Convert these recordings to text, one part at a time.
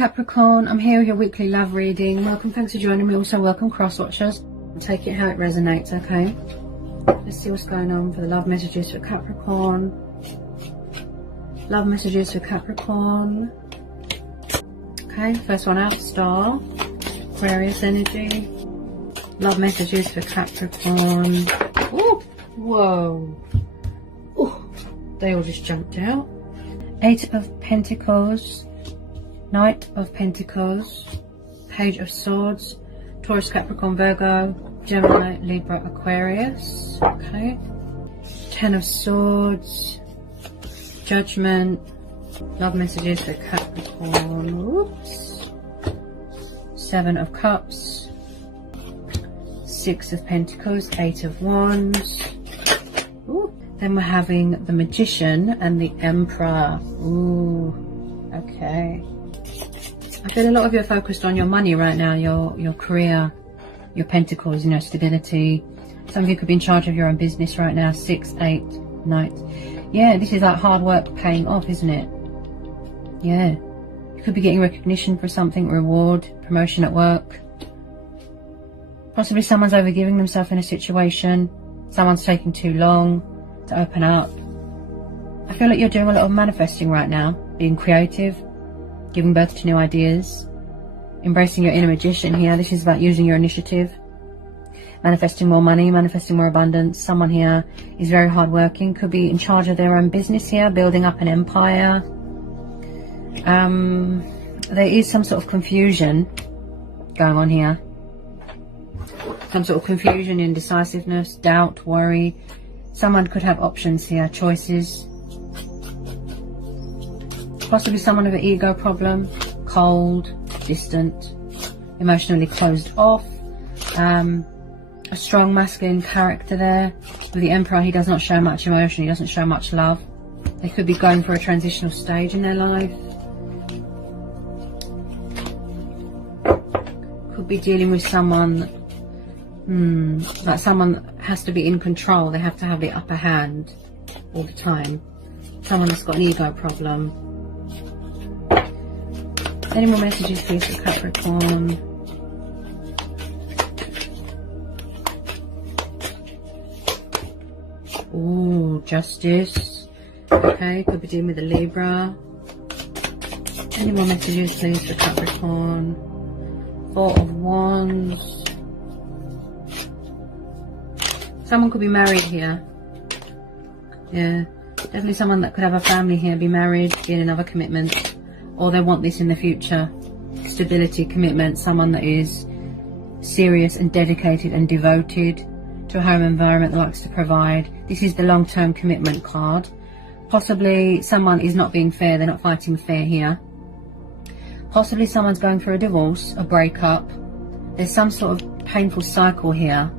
Capricorn, I'm here with your weekly love reading. Welcome, thanks for joining me. Also welcome cross watchers. Take it how it resonates, okay? Let's see what's going on for the love messages for Capricorn. Love messages for Capricorn. Okay, first one out, Star. Aquarius energy. Love messages for Capricorn. Ooh, whoa. Ooh, they all just jumped out. 8 of Pentacles. Knight of Pentacles. Page of Swords. Taurus, Capricorn, Virgo, Gemini, Libra, Aquarius. Okay. 10 of Swords. Judgment. Love messages for Capricorn. Oops. 7 of Cups. 6 of Pentacles. 8 of Wands. Ooh. Then we're having the Magician and the Emperor. Ooh. Okay. I feel a lot of you are focused on your money right now, your career, your pentacles, you know, stability. Some of you could be in charge of your own business right now. 6, 8, Knight. Yeah, this is like hard work paying off, isn't it? Yeah. You could be getting recognition for something, reward, promotion at work. Possibly someone's overgiving themselves in a situation. Someone's taking too long to open up. I feel like you're doing a lot of manifesting right now, being creative, giving birth to new ideas, embracing your inner magician here. This is about using your initiative, manifesting more money, manifesting more abundance. Someone here is very hardworking, could be in charge of their own business here, building up an empire. There is some sort of confusion going on here. Some sort of confusion, indecisiveness, doubt, worry. Someone could have options here, choices. Possibly someone with an ego problem, cold, distant, emotionally closed off. A strong masculine character there. With the Emperor, he does not show much emotion, he doesn't show much love. They could be going for a transitional stage in their life. Could be dealing with someone, like someone has to be in control. They have to have the upper hand all the time. Someone that's got an ego problem. Any more messages please for Capricorn? Ooh, Justice. Okay, could be dealing with a Libra. Any more messages please for Capricorn? 4 of Wands. Someone could be married here. Yeah, definitely someone that could have a family here, be married, be in another commitment. Or they want this in the future. Stability, commitment, someone that is serious and dedicated and devoted to a home environment that likes to provide. This is the long-term commitment card. Possibly someone is not being fair, they're not fighting fair here. Possibly someone's going for a divorce, a breakup. There's some sort of painful cycle here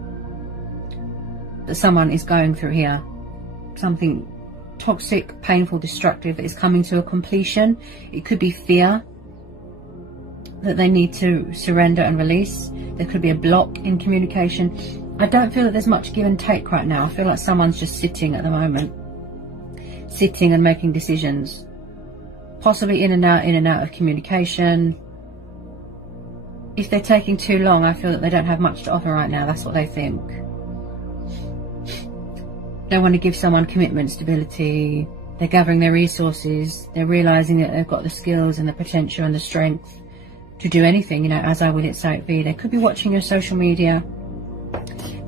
that someone is going through here. Something toxic, painful, destructive that is coming to a completion. It could be fear that they need to surrender and release. There could be a block in communication. I don't feel that there's much give and take right now. I feel like someone's just sitting at the moment, sitting and making decisions, possibly in and out of communication. If they're taking too long, I feel that they don't have much to offer right now. That's what they think. They want to give someone commitment, stability. They're gathering their resources. They're realizing that they've got the skills and the potential and the strength to do anything, you know, as I will it, so it be. They could be watching your social media,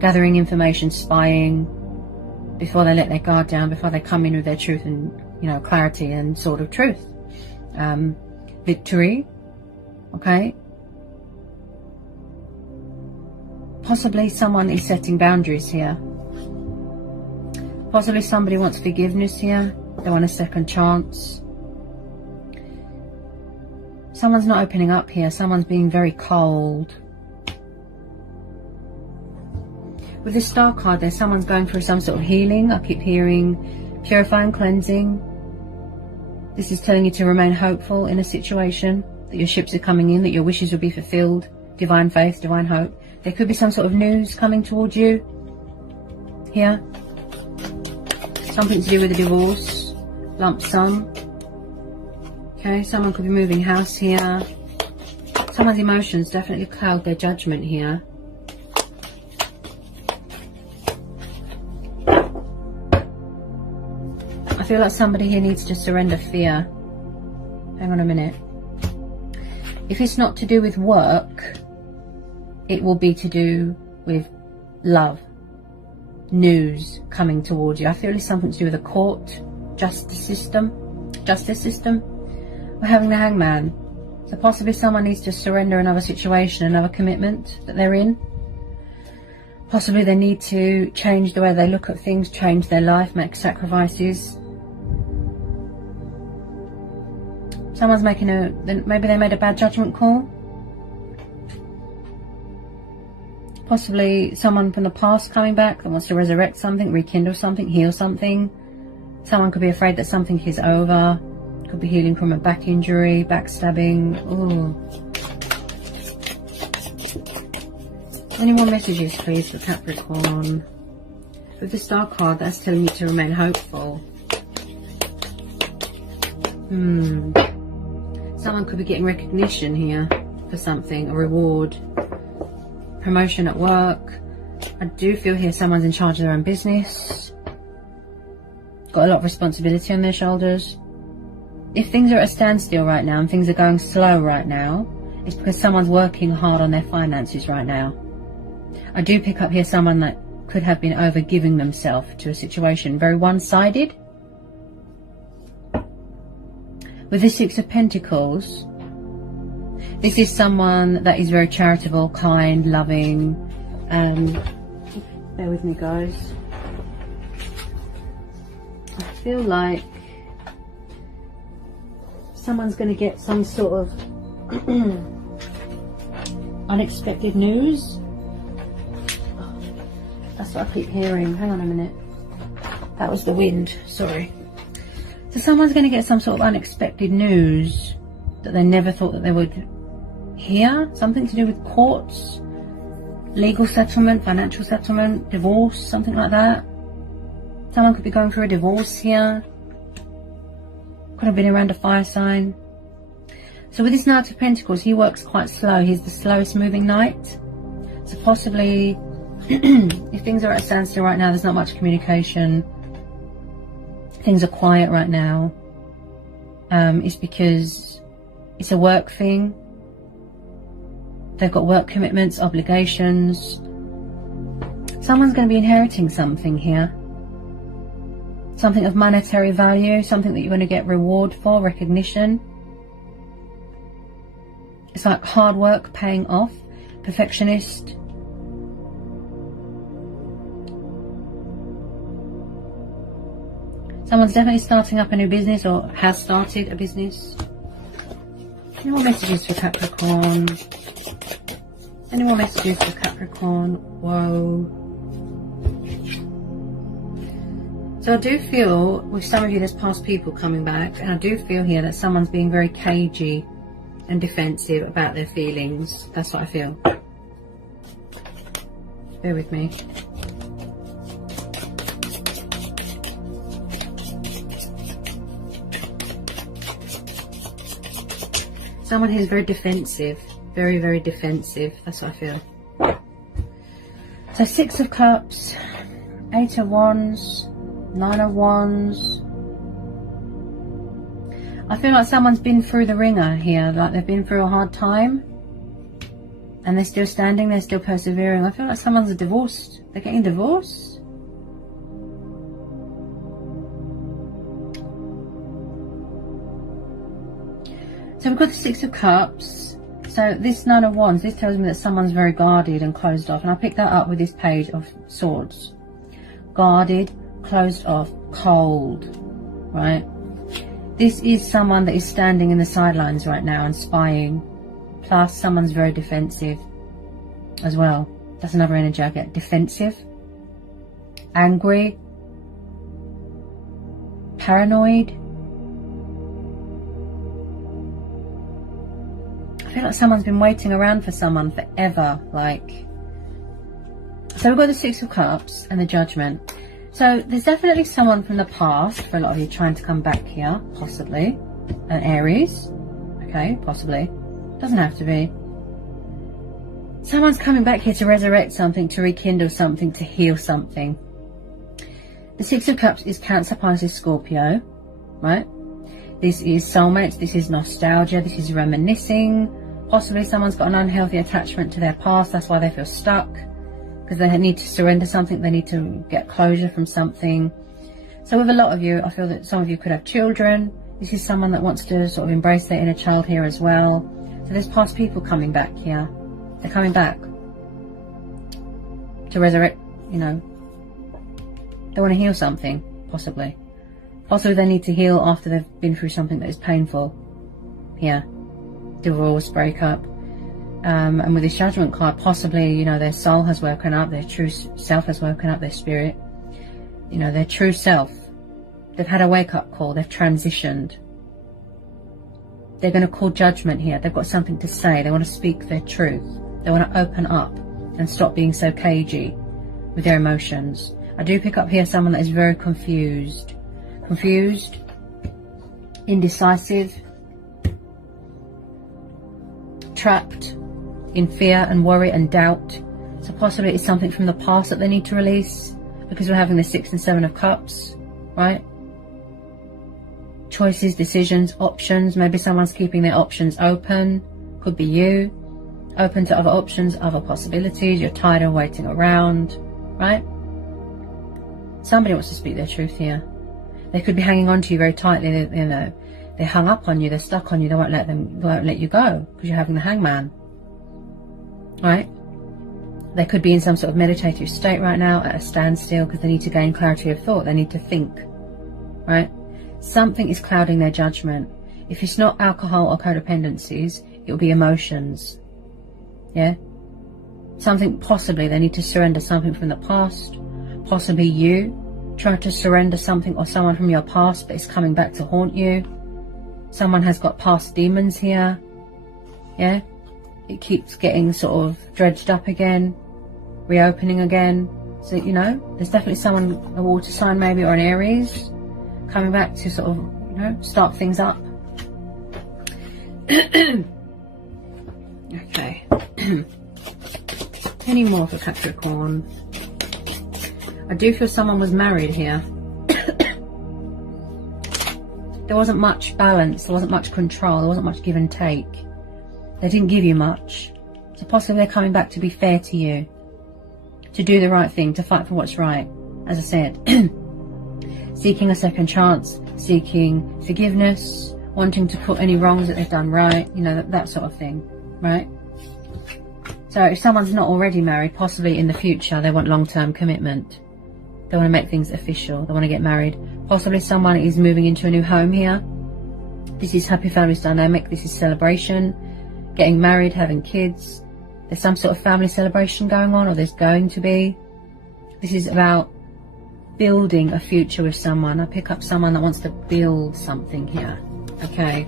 gathering information, spying, before they let their guard down, before they come in with their truth and, you know, clarity and sort of truth. Victory, okay. Possibly someone is setting boundaries here. Possibly somebody wants forgiveness here. They want a second chance. Someone's not opening up here. Someone's being very cold. With this Star card there, someone's going through some sort of healing. I keep hearing purifying, cleansing. This is telling you to remain hopeful in a situation, that your ships are coming in, that your wishes will be fulfilled. Divine faith, divine hope. There could be some sort of news coming towards you here. Something to do with a divorce, lump sum. Okay, someone could be moving house here. Someone's emotions definitely cloud their judgment here. I feel like somebody here needs to surrender fear. Hang on a minute. If it's not to do with work, it will be to do with love, news coming towards you. I feel it's something to do with the court, justice system. We're having the Hangman. So possibly someone needs to surrender another situation, another commitment that they're in. Possibly they need to change the way they look at things, change their life, make sacrifices. Someone's making maybe they made a bad judgment call. Possibly someone from the past coming back that wants to resurrect something, rekindle something, heal something. Someone could be afraid that something is over. Could be healing from a back injury, backstabbing. Ooh. Any more messages, please, for Capricorn? With the Star card, that's telling you to remain hopeful. Someone could be getting recognition here for something, a reward, promotion at work. I do feel here someone's in charge of their own business. Got a lot of responsibility on their shoulders. If things are at a standstill right now and things are going slow right now, it's because someone's working hard on their finances right now. I do pick up here someone that could have been over-giving themselves to a situation, very one-sided. With the Six of Pentacles, this is someone that is very charitable, kind, loving, bear with me guys. I feel like someone's going to get some sort of unexpected news. That's what I keep hearing. Hang on a minute. That was the wind, sorry. So someone's going to get some sort of unexpected news that they never thought that they would hear. Something to do with courts, legal settlement, financial settlement, divorce, something like that. Someone could be going through a divorce here. Could have been around a fire sign. So with this Knight of Pentacles, he works quite slow. He's the slowest moving knight. So possibly, if things are at a standstill right now, there's not much communication. Things are quiet right now. It's because it's a work thing. They've got work commitments, obligations. Someone's going to be inheriting something here. Something of monetary value, something that you're going to get reward for, recognition. It's like hard work paying off, perfectionist. Someone's definitely starting up a new business or has started a business. Any more messages for Capricorn? Any more messages for Capricorn? Whoa. So I do feel, with some of you, there's past people coming back, and I do feel here that someone's being very cagey and defensive about their feelings. That's what I feel. Bear with me. Someone who's very defensive. Very, very defensive. That's what I feel. So 6 of Cups, 8 of Wands, 9 of Wands. I feel like someone's been through the ringer here, like they've been through a hard time and they're still standing, they're still persevering. I feel like someone's divorced. They're getting divorced. So we've got the 6 of Cups. So this 9 of Wands, this tells me that someone's very guarded and closed off. And I picked that up with this Page of Swords. Guarded, closed off, cold, right? This is someone that is standing in the sidelines right now and spying. Plus, someone's very defensive as well. That's another energy I get. Defensive, angry, paranoid. I feel like someone's been waiting around for someone forever, like. So we've got the 6 of Cups and the Judgment. So there's definitely someone from the past, for a lot of you, trying to come back here, possibly. An Aries. Okay, possibly. Doesn't have to be. Someone's coming back here to resurrect something, to rekindle something, to heal something. The Six of Cups is Cancer, Pisces, Scorpio, right? This is soulmates, this is nostalgia, this is reminiscing. Possibly someone's got an unhealthy attachment to their past, that's why they feel stuck. Because they need to surrender something, they need to get closure from something. So with a lot of you, I feel that some of you could have children. This is someone that wants to sort of embrace their inner child here as well. So there's past people coming back here. They're coming back to resurrect, you know. They want to heal something, possibly. Possibly they need to heal after they've been through something that is painful. Here. Divorce, breakup. And with this Judgment card, possibly, you know, their soul has woken up, their true self has woken up, their spirit. You know, their true self. They've had a wake-up call, they've transitioned. They're going to call judgment here. They've got something to say. They want to speak their truth. They want to open up and stop being so cagey with their emotions. I do pick up here someone that is very confused. Confused, indecisive, trapped in fear and worry and doubt. So possibly it's something from the past that they need to release, because we're having the 6 and 7 of Cups, right? Choices, decisions, options. Maybe someone's keeping their options open. Could be you. Open to other options, other possibilities. You're tired of waiting around, right? Somebody wants to speak their truth here. They could be hanging on to you very tightly. You know, they're hung up on you. They're stuck on you. They won't let you go because you're having the Hangman, right? They could be in some sort of meditative state right now, at a standstill, because they need to gain clarity of thought. They need to think, right? Something is clouding their judgment. If it's not alcohol or codependencies, it'll be emotions. Yeah? Something, possibly they need to surrender something from the past. Possibly you try to surrender something or someone from your past, but it's coming back to haunt you. Someone has got past demons here. Yeah? It keeps getting sort of dredged up again, reopening again. So, you know, there's definitely someone, a water sign maybe, or an Aries, coming back to sort of, you know, start things up. Okay. Any more for Capricorn? I do feel someone was married here. There wasn't much balance, there wasn't much control, there wasn't much give and take. They didn't give you much. So possibly they're coming back to be fair to you, to do the right thing, to fight for what's right. As I said, seeking a second chance, seeking forgiveness, wanting to put any wrongs that they've done right, you know, that sort of thing, right? So if someone's not already married, possibly in the future they want long-term commitment. They want to make things official, they want to get married. Possibly someone is moving into a new home here. This is happy families dynamic, this is celebration, getting married, having kids. There's some sort of family celebration going on, or there's going to be. This is about building a future with someone. I pick up someone that wants to build something here. Okay.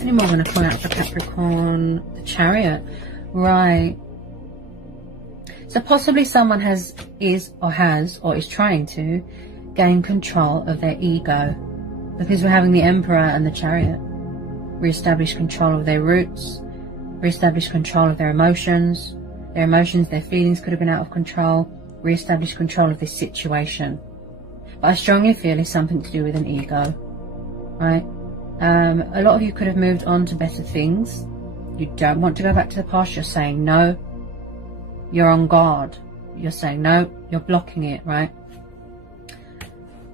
Any more I'm going to call out for Capricorn? The Chariot. Right. So possibly someone is trying to gain control of their ego, because we're having the Emperor and the Chariot. Re-establish control of their roots, re-establish control of their emotions. Their feelings could have been out of control. Re-establish control of this situation. But I strongly feel it's something to do with an ego, right? A lot of you could have moved on to better things. You don't want to go back to the past. You're saying no. You're on guard. You're saying no. You're blocking it, right?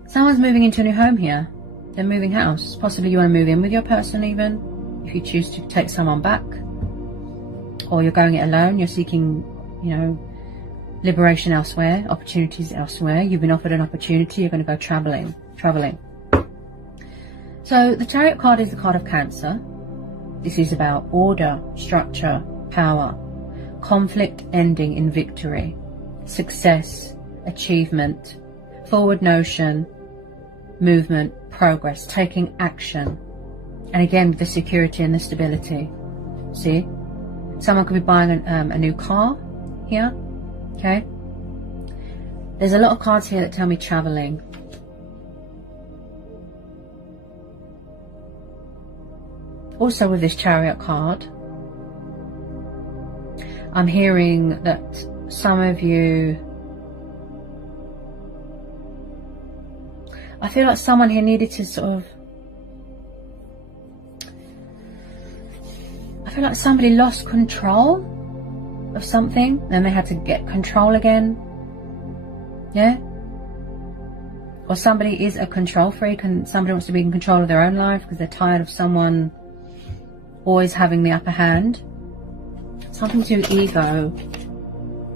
Someone's moving into a new home here. They're moving house. Possibly you want to move in with your person even, if you choose to take someone back. Or you're going it alone. You're seeking, you know, liberation elsewhere, opportunities elsewhere. You've been offered an opportunity. You're going to go traveling. So the Chariot card is the card of Cancer. This is about order, structure, power, conflict ending in victory, success, achievement, forward notion, movement, progress, taking action. And again, with the security and the stability. See? Someone could be buying a new car here. Okay? There's a lot of cards here that tell me traveling. Also with this Chariot card, I'm hearing that some of you, I feel like someone here needed to sort of, I feel like somebody lost control of something and they had to get control again. Yeah? Or somebody is a control freak and somebody wants to be in control of their own life because they're tired of someone always having the upper hand. Something to do with ego.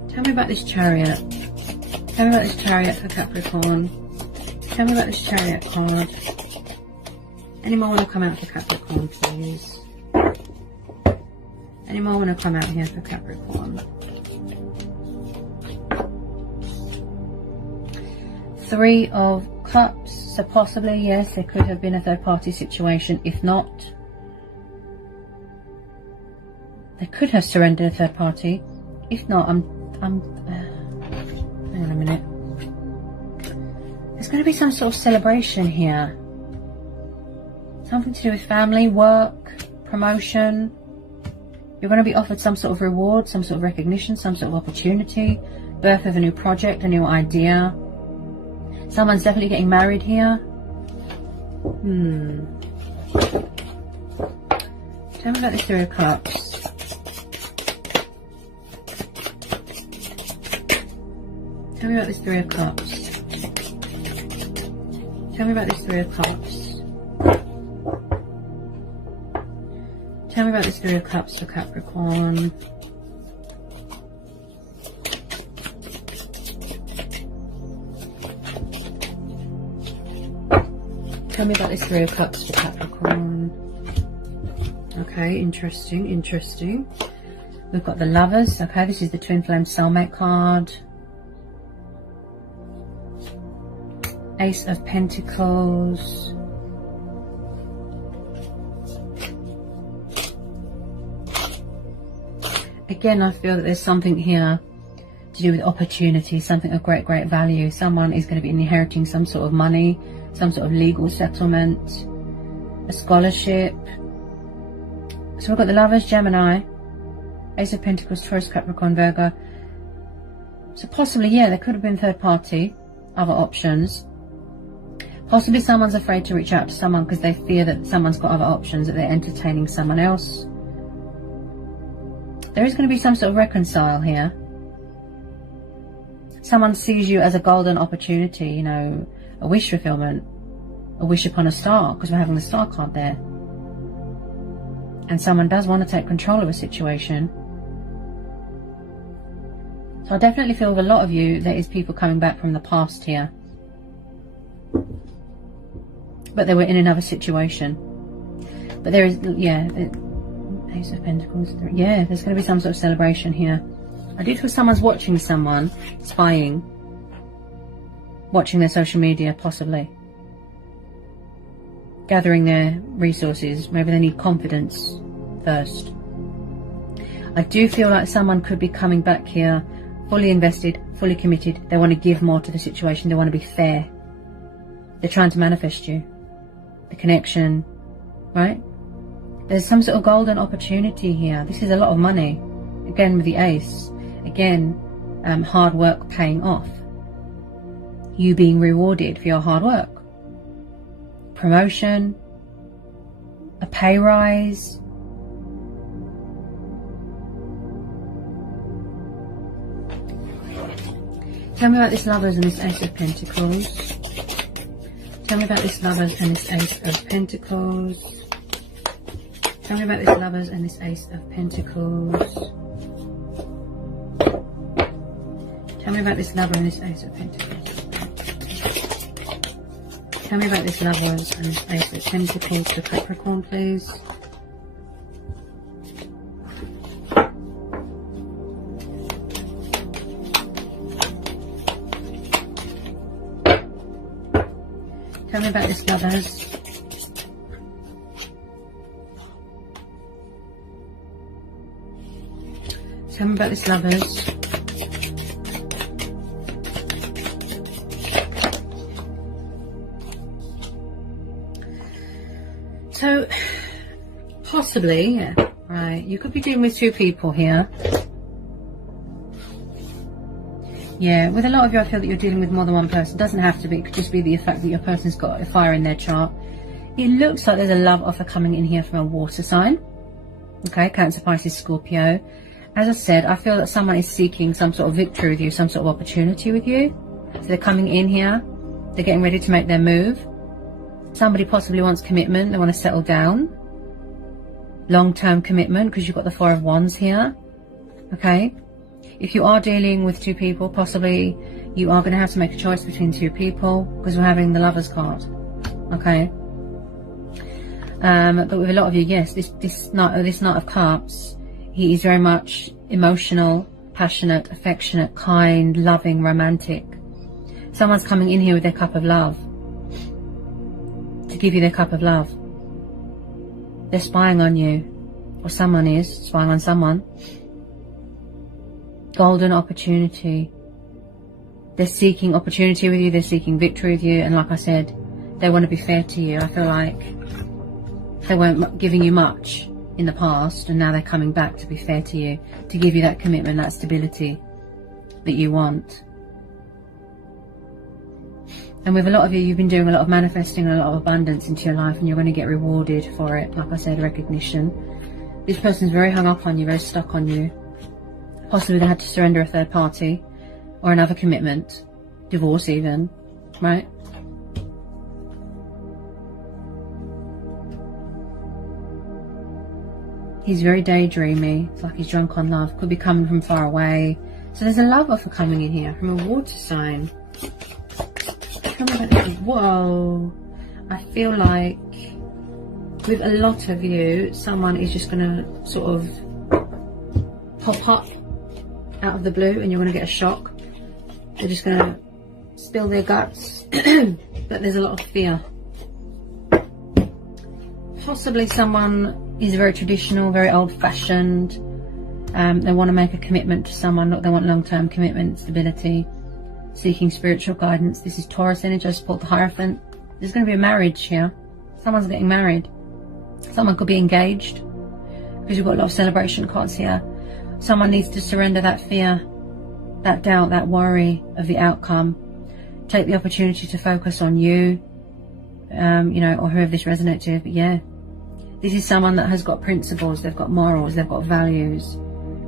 Tell me about this Chariot. Tell me about this Chariot for Capricorn. Tell me about this Chariot card. Any more want to come out for Capricorn, please? Any more want to come out here for Capricorn? Three of Cups. So possibly, yes, there could have been a third party situation. If not, they could have surrendered a third party. If not, hang on a minute. There's going to be some sort of celebration here. Something to do with family, work, promotion. You're going to be offered some sort of reward, some sort of recognition, some sort of opportunity. Birth of a new project, a new idea. Someone's definitely getting married here. Tell me about this Three of Cups. Tell me about this Three of Cups. Tell me about this Three of Cups. Tell me about this Three of Cups for Capricorn. Tell me about this Three of Cups for Capricorn. Okay, interesting, interesting. We've got the Lovers. Okay, this is the Twin Flame Soulmate card. Ace of Pentacles. Again, I feel that there's something here to do with opportunity, something of great, great value. Someone is going to be inheriting some sort of money, some sort of legal settlement, a scholarship. So we've got the Lovers, Gemini, Ace of Pentacles, Taurus, Capricorn, Virgo. So possibly, yeah, there could have been third party, other options. Possibly someone's afraid to reach out to someone because they fear that someone's got other options, that they're entertaining someone else. There is going to be some sort of reconcile here. Someone sees you as a golden opportunity, you know, a wish fulfillment, a wish upon a star, because we're having the star card there. And someone does want to take control of a situation. So I definitely feel with a lot of you, there is people coming back from the past here. But they were in another situation. But there is, yeah, Ace of Pentacles. Yeah, there's going to be some sort of celebration here. I do feel someone's watching someone, spying, watching their social media, possibly. Gathering their resources. Maybe they need confidence first. I do feel like someone could be coming back here, fully invested, fully committed. They want to give more to the situation. They want to be fair. They're trying to manifest you. The connection, right? There's some sort of golden opportunity here. This is a lot of money. Again with the Ace. Again, hard work paying off. You being rewarded for your hard work. Promotion. A pay rise. Tell me about this Lovers and this Ace of Pentacles. Tell me about this Lovers and this Ace of Pentacles. Tell me about this Lovers and this Ace of Pentacles. Tell me about this Lover and this Ace of Pentacles. Tell me about this Lovers and this Ace of Pentacles for Capricorn, please. Tell me about this Lovers. Tell me about this Lovers. So, possibly, yeah, right, you could be dealing with two people here. Yeah, with a lot of you, I feel that you're dealing with more than one person. It doesn't have to be. It could just be the fact that your person's got a fire in their chart. It looks like there's a love offer coming in here from a water sign. Okay, Cancer, Pisces, Scorpio. As I said, I feel that someone is seeking some sort of victory with you, some sort of opportunity with you. So they're coming in here. They're getting ready to make their move. Somebody possibly wants commitment. They want to settle down. Long-term commitment, because you've got the Four of Wands here. Okay. If you are dealing with two people, possibly you are going to have to make a choice between two people, because we're having the Lovers card. Okay. But with a lot of you, yes, this Knight of Cups, he is very much emotional, passionate, affectionate, kind, loving, romantic. Someone's coming in here with their cup of love, to give you their cup of love. They're spying on you, or someone is spying on someone. Golden opportunity. They're seeking opportunity with you, they're seeking victory with you, and like I said, they want to be fair to you. I feel like they weren't giving you much in the past, and now they're coming back to be fair to you, to give you that commitment, that stability that you want. And with a lot of you, you've been doing a lot of manifesting, a lot of abundance into your life, and you're going to get rewarded for it. Like I said, recognition. This person's very hung up on you, very stuck on you. Possibly they had to surrender a third party, or another commitment, divorce even, right? He's very daydreamy. It's like he's drunk on love. Could be coming from far away. So there's a love offer coming in here from a water sign. Whoa. I feel like with a lot of you, someone is just going to sort of pop up out of the blue, and you're going to get a shock. They're just going to spill their guts. But there's a lot of fear. Possibly someone is very traditional, very old-fashioned. They want to make a commitment to someone. They want long-term commitment, stability, seeking spiritual guidance. This is Taurus energy. I just pulled the Hierophant. There's going to be a marriage here. Someone's getting married. Someone could be engaged, because you've got a lot of celebration cards here. Someone needs to surrender that fear, that doubt, that worry of the outcome. Take the opportunity to focus on you, you know, or whoever this resonates with. But yeah, this is someone that has got principles, they've got morals, they've got values.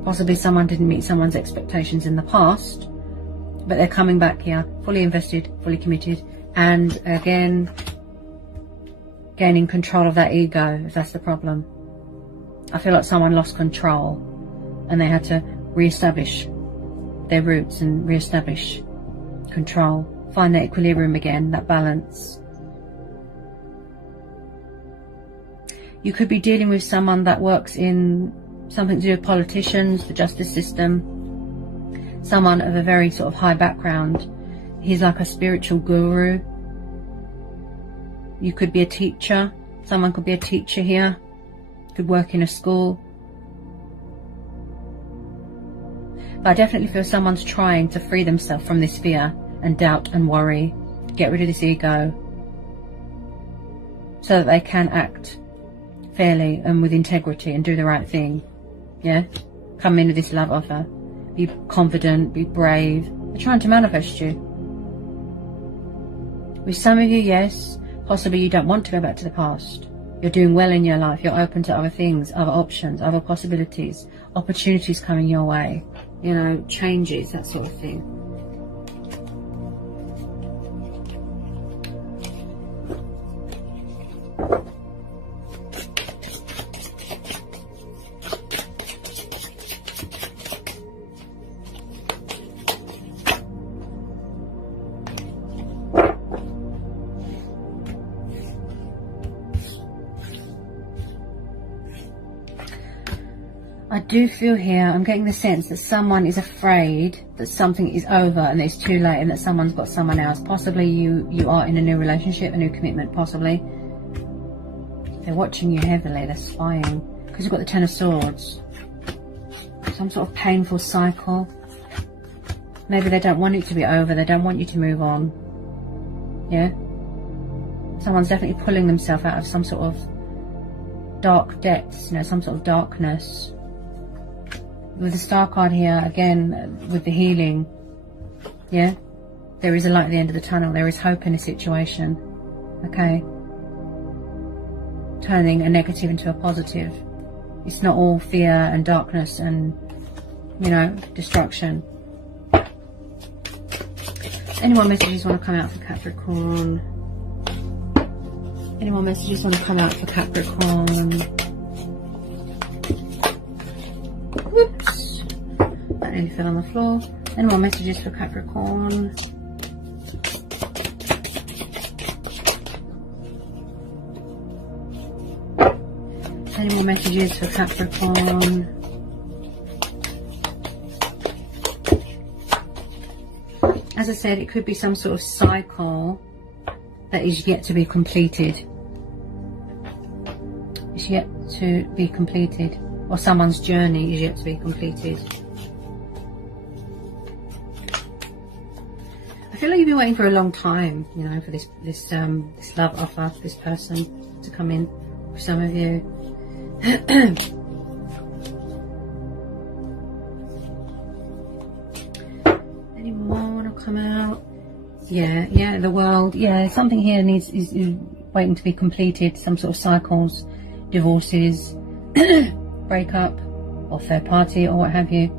Possibly someone didn't meet someone's expectations in the past, but they're coming back here, fully invested, fully committed, and again, gaining control of that ego, if that's the problem. I feel like someone lost control, and they had to re-establish their roots and re-establish control, find that equilibrium again, that balance. You could be dealing with someone that works in something to do with politicians, the justice system, someone of a very sort of high background. He's like a spiritual guru. You could be a teacher. Someone could be a teacher here. Could work in a school. But I definitely feel someone's trying to free themselves from this fear and doubt and worry. Get rid of this ego, so that they can act fairly and with integrity and do the right thing. Yeah? Come in with this love offer. Be confident, be brave. They're trying to manifest you. With some of you, yes, possibly you don't want to go back to the past. You're doing well in your life. You're open to other things, other options, other possibilities, opportunities coming your way. You know, changes, that sort of thing. I do feel here, I'm getting the sense that someone is afraid that something is over and it's too late, and that someone's got someone else. Possibly you are in a new relationship, a new commitment, possibly. They're watching you heavily, they're spying. Because you've got the Ten of Swords. Some sort of painful cycle. Maybe they don't want it to be over, they don't want you to move on. Yeah? Someone's definitely pulling themselves out of some sort of dark depths, you know, some sort of darkness. With the Star card here, again, with the healing, Yeah, there is a light at the end of the tunnel. There is hope in a situation. Okay, turning a negative into a positive. It's not all fear and darkness and, you know, destruction. Any more messages want to come out for Capricorn? Any more messages want to come out for Capricorn? Whoops. That nearly fell on the floor. Any more messages for Capricorn? Any more messages for Capricorn? As I said, it could be some sort of cycle that is yet to be completed. It's yet to be completed. Or someone's journey is yet to be completed. I feel like you've been waiting for a long time, you know, for this love offer, this person to come in for some of you. Any more want to come out? Yeah, the world. Yeah, something here is waiting to be completed. Some sort of cycles, divorces, breakup, or third party, or what have you.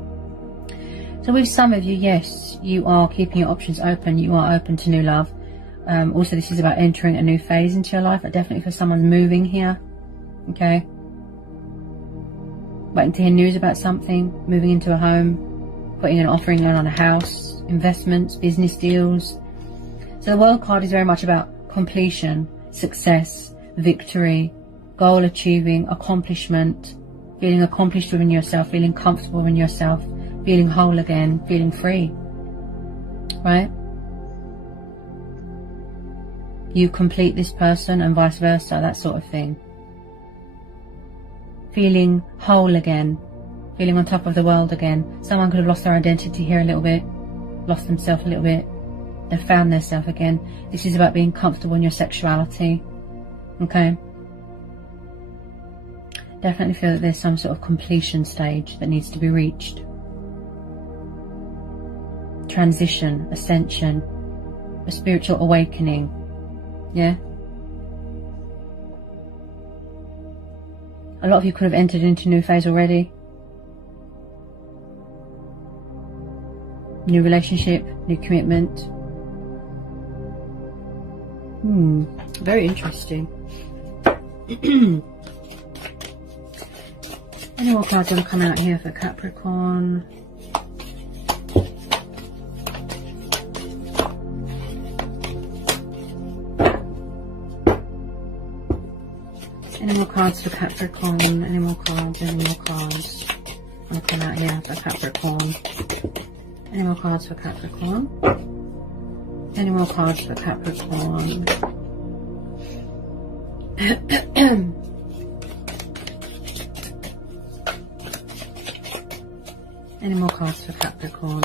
So with some of you, yes, you are keeping your options open. You are open to new love. Also, this is about entering a new phase into your life. But definitely for someone moving here. Okay. Waiting to hear news about something, moving into a home, putting an offering on a house, investments, business deals. So the World card is very much about completion, success, victory, goal achieving, accomplishment, feeling accomplished within yourself, feeling comfortable within yourself, feeling whole again, feeling free, right? You complete this person and vice versa, that sort of thing. Feeling whole again, feeling on top of the world again. Someone could have lost their identity here a little bit, lost themselves a little bit. They've found themselves again. This is about being comfortable in your sexuality. Okay. Definitely feel that there's some sort of completion stage that needs to be reached. Transition, ascension, a spiritual awakening. Yeah. A lot of you could have entered into a new phase already. New relationship, new commitment. Very interesting. Any more cards want to come out here for Capricorn? Any more cards for Capricorn? Any more cards? Any more cards? I'll come out here for Capricorn. Any more cards for Capricorn? Any more cards for Capricorn? Any more cards for Capricorn?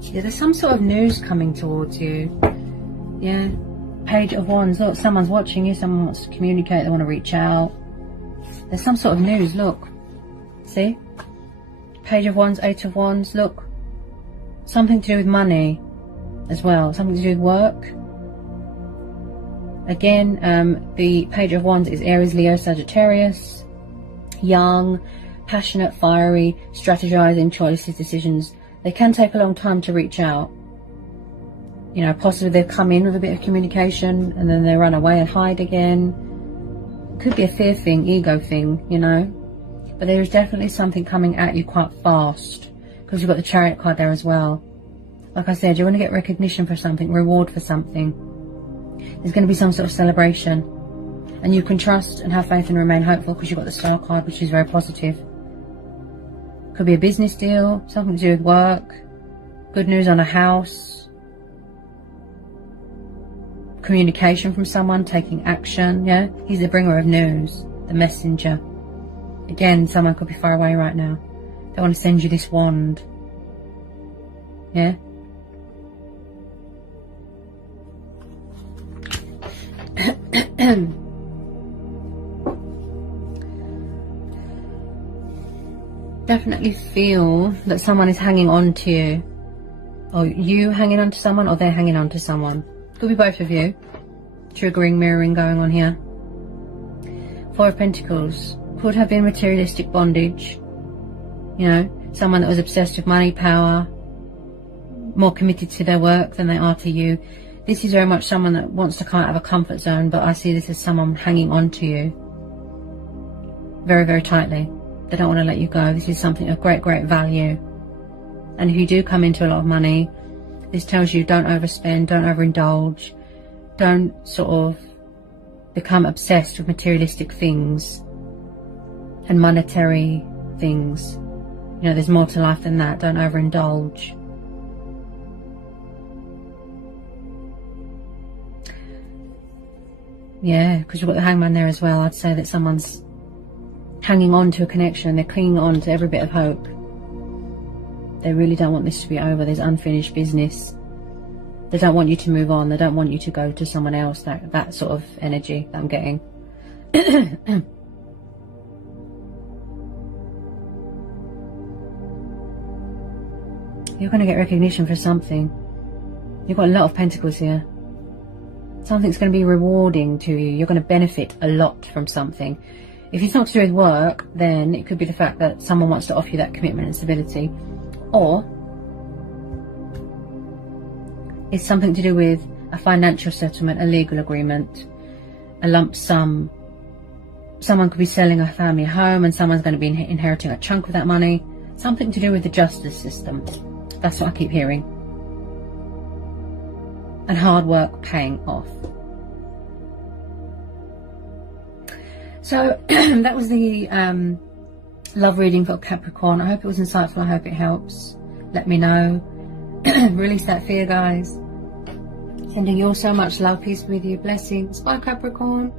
Yeah, there's some sort of news coming towards you. Yeah. Page of Wands. Look, someone's watching you. Someone wants to communicate. They want to reach out. There's some sort of news. Look. See? Page of Wands, Eight of Wands. Look. Something to do with money as well. Something to do with work. Again, the Page of Wands is Aries, Leo, Sagittarius. Young, passionate, fiery, strategizing, choices, decisions. They can take a long time to reach out. You know, possibly they've come in with a bit of communication and then they run away and hide again. Could be a fear thing, ego thing, you know. But there is definitely something coming at you quite fast. Because you've got the Chariot card there as well. Like I said, you want to get recognition for something, reward for something. There's going to be some sort of celebration. And you can trust and have faith and remain hopeful because you've got the Star card, which is very positive. Could be a business deal, something to do with work. Good news on a house. Communication from someone, taking action, yeah? He's the bringer of news, the messenger. Again, someone could be far away right now. They want to send you this wand. Yeah? definitely feel that someone is hanging on to you. Or you hanging on to someone, or they're hanging on to someone. Could be both of you. Triggering, mirroring going on here. Four of Pentacles. Could have been materialistic bondage. You know, someone that was obsessed with money, power, more committed to their work than they are to you. This is very much someone that wants to come out of a comfort zone, but I see this as someone hanging on to you very, very tightly. They don't want to let you go. This is something of great, great value. And if you do come into a lot of money, this tells you don't overspend, don't overindulge, don't sort of become obsessed with materialistic things and monetary things. You know, there's more to life than that. Don't overindulge. Yeah, because you've got the Hangman there as well. I'd say that someone's hanging on to a connection. They're clinging on to every bit of hope. They really don't want this to be over. There's unfinished business. They don't want you to move on. They don't want you to go to someone else. That sort of energy that I'm getting. You're going to get recognition for something. You've got a lot of pentacles here. Something's going to be rewarding to you. You're going to benefit a lot from something. If it's not to do with work, then it could be the fact that someone wants to offer you that commitment and stability. Or it's something to do with a financial settlement, a legal agreement, a lump sum. Someone could be selling a family home and someone's going to be inheriting a chunk of that money. Something to do with the justice system. That's what I keep hearing. And hard work paying off. So that was the love reading for Capricorn. I hope it was insightful. I hope it helps. Let me know. Release that fear, guys. Sending you all so much love, peace with you. Blessings. Bye, Capricorn.